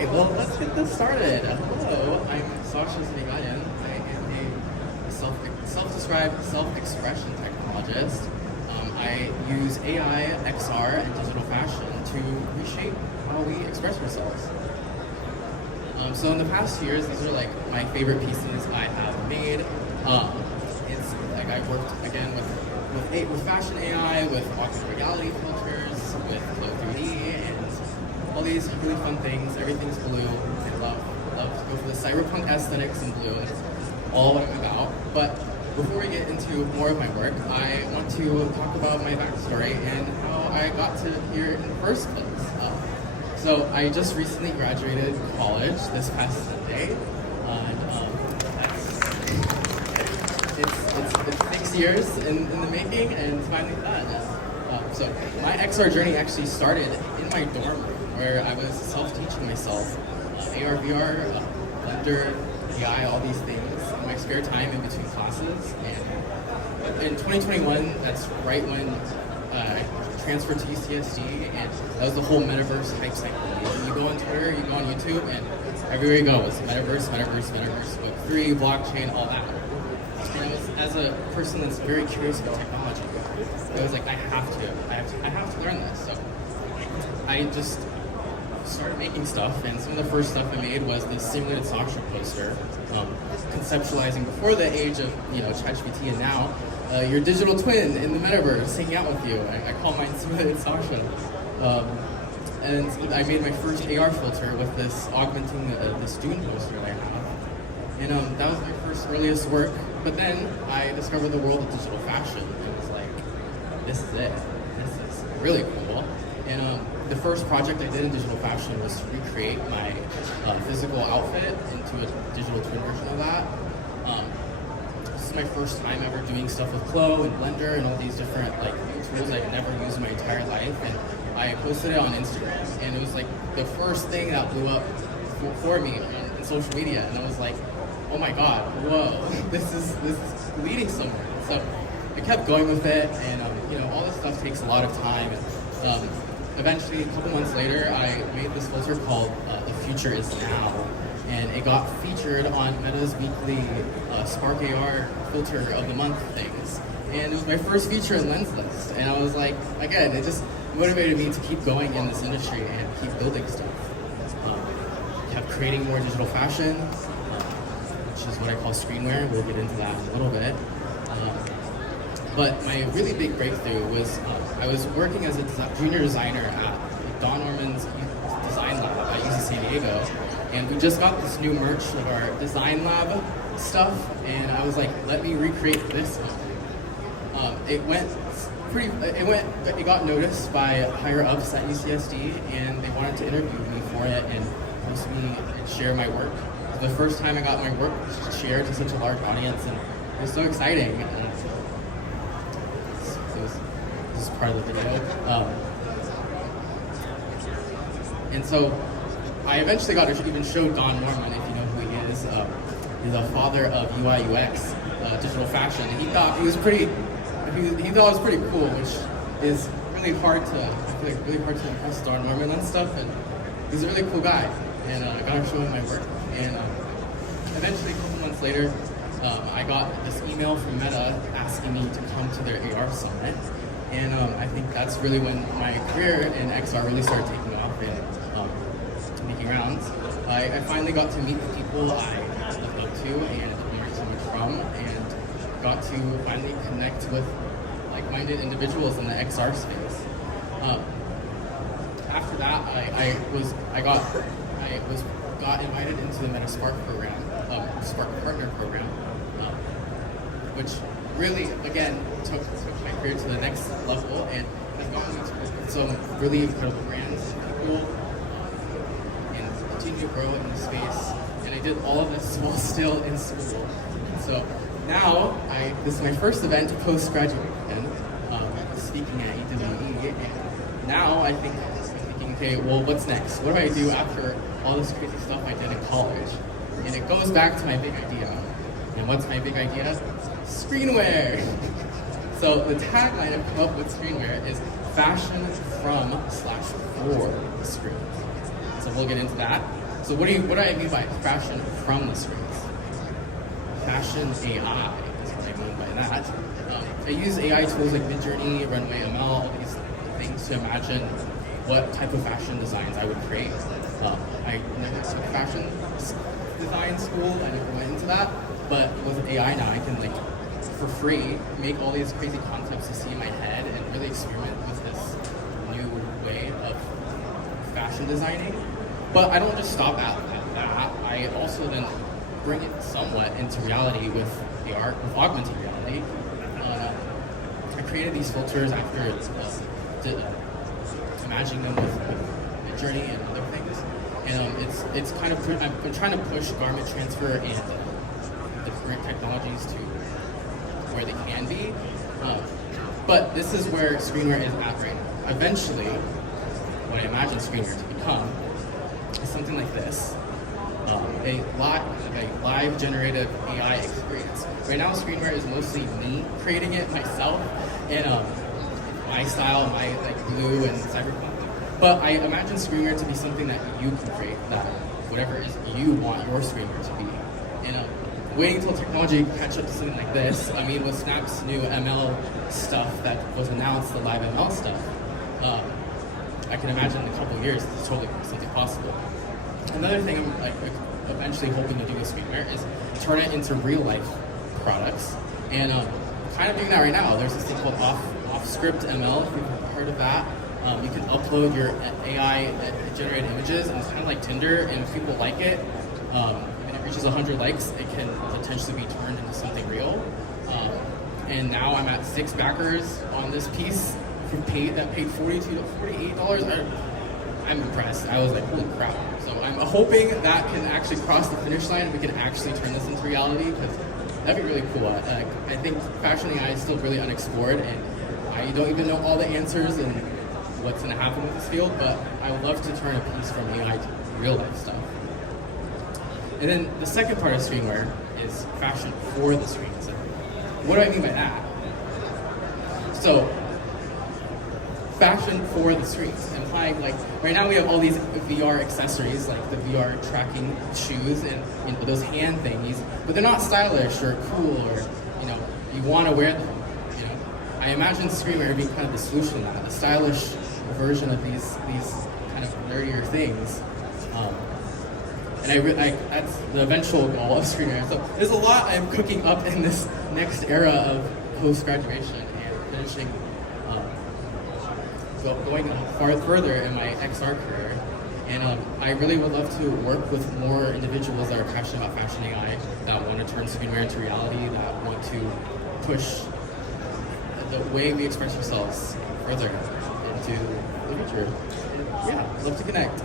Okay, well, let's get this started. Hello, I'm Sasha. I am a self-described self-expression technologist. I use AI, XR, and digital fashion to reshape how we express ourselves. So in the past years, these are like my favorite pieces I have made. It's like I worked again with fashion AI, with augmented reality filters, with Flow 3D, and all these really fun things. Everything's blue. I love to go for the cyberpunk aesthetics in blue. It's all what I'm about. But before we get into more of my work, I want to talk about my backstory and how I got to here in the first place. So I just recently graduated college this past Sunday, and it's 6 years in the making, and it's finally done. So my XR journey actually started in my dorm room, where I was self-teaching myself AR, VR, Blender, AI, all these things in my spare time in between classes. And in 2021, that's right when I transferred to UCSD, and that was the whole metaverse hype cycle. You go on Twitter, you go on YouTube, and everywhere you go, it's metaverse, Web3, blockchain, all that. And as a person that's very curious about technology, I was like, I have to learn this. So I just started making stuff, and some of the first stuff I made was this simulated Sasha poster, conceptualizing before the age of ChatGPT, and now your digital twin in the metaverse hanging out with you. I call mine simulated Sasha. And I made my first AR filter with this augmenting this Dune poster that I have. And that was my first earliest work. But then I discovered the world of digital fashion and was like, this is it. This is really cool. And the first project I did in digital fashion was to recreate my physical outfit into a digital twin version of that. This is my first time ever doing stuff with Flow and Blender and all these different new tools I'd never used in my entire life. And I posted it on Instagram, and it was like the first thing that blew up for me on social media. And I was like, oh my god, whoa, this is leading somewhere. So I kept going with it, and all this stuff takes a lot of time. And eventually, a couple months later, I made this filter called "The Future Is Now," and it got featured on Meta's weekly Spark AR Filter of the Month things. And it was my first feature in Lens List, and I was like, again, it just motivated me to keep going in this industry and keep building stuff. Kept creating more digital fashion, which is what I call screenwear. We'll get into that in a little bit. But my really big breakthrough was I was working as a junior designer at Don Norman's design lab at UC San Diego, and we just got this new merch of our design lab stuff, and I was like, let me recreate this one. It got noticed by higher ups at UCSD, and they wanted to interview me for it and post me and share my work. The first time I got my work shared to such a large audience, and it was so exciting. And this is part of the video. And so I eventually got to even show Don Norman, if you know who he is. He's the father of UI UX, digital fashion, and he thought it was pretty cool, which is really hard to impress Don Norman and stuff. And he's a really cool guy, and I got to show him my work. And eventually, a couple months later, I got this email from Meta asking me to come to their AR summit. And I think that's really when my career in XR really started taking off and making rounds. I finally got to meet the people I looked up to and learned so much from, and got to finally connect with like-minded individuals in the XR space. After that, I got invited into the Meta Spark program, Spark Partner program, which really, again, took my career to the next level, and I've gotten to work with some really incredible brands and people, and continue to grow in the space. And I did all of this while still in school. So now, this is my first event post-graduation, speaking at EWE, and now I'm thinking, okay, well, what's next? What do I do after all this crazy stuff I did in college? And it goes back to my big idea. And what's my big idea? Screenwear! So the tagline I've come up with screenwear is fashion from/for the screen. So we'll get into that. So what do I mean by fashion from the screens? Fashion AI is what I mean by that. I use AI tools like Midjourney, Runway ML, all these things to imagine what type of fashion designs I would create. I never took fashion design school, I never went into that, but with AI now I can for free make all these crazy concepts you see in my head and really experiment with this new way of fashion designing. But I don't just stop at that. I also then bring it somewhat into reality with AR, with augmented reality. I created these filters after imagining them with the journey and other things. And it's kind of, I'm trying to push garment transfer and the current technologies to where they can be. But this is where screenwear is at right now. Eventually, what I imagine screenwear to become is something like this. A live generative AI experience. Right now, screenwear is mostly me creating it myself in my style, my blue and cyberpunk. But I imagine screenwear to be something that you can create, that whatever it is you want your screenwear to be. And waiting until technology can catch up to something like this. I mean, with Snap's new ML stuff that was announced, the live ML stuff, I can imagine in a couple of years it's totally something possible. Another thing I'm eventually hoping to do with screenwear is turn it into real life products, and kind of doing that right now. There's this thing called off-script ML. If you've heard of that, you can upload your AI generated images, and it's kind of like Tinder. And if people like it, and it reaches 100 likes, it can potentially be turned into something real. And now I'm at 6 backers on this piece that paid $42 to $48. I'm impressed. I was like, holy crap. So I'm hoping that can actually cross the finish line and we can actually turn this into reality, because that'd be really cool. I think fashion AI is still really unexplored, and I don't even know all the answers and what's going to happen with this field, but I would love to turn a piece from AI to real life stuff. And then the second part of screenwear is fashion for the screen. So what do I mean by that? So fashion for the streets, implying right now we have all these VR accessories, like the VR tracking shoes and those hand thingies, but they're not stylish or cool, or you want to wear them. I imagine screenwear being kind of the solution to that, the stylish version of these kind of nerdier things. And that's the eventual goal of screenwear. So there's a lot I'm cooking up in this next era of post-graduation and finishing. Going further in my XR career, and I really would love to work with more individuals that are passionate about fashion AI, that want to turn screenwear into reality, that want to push the way we express ourselves further into the future. Yeah, love to connect.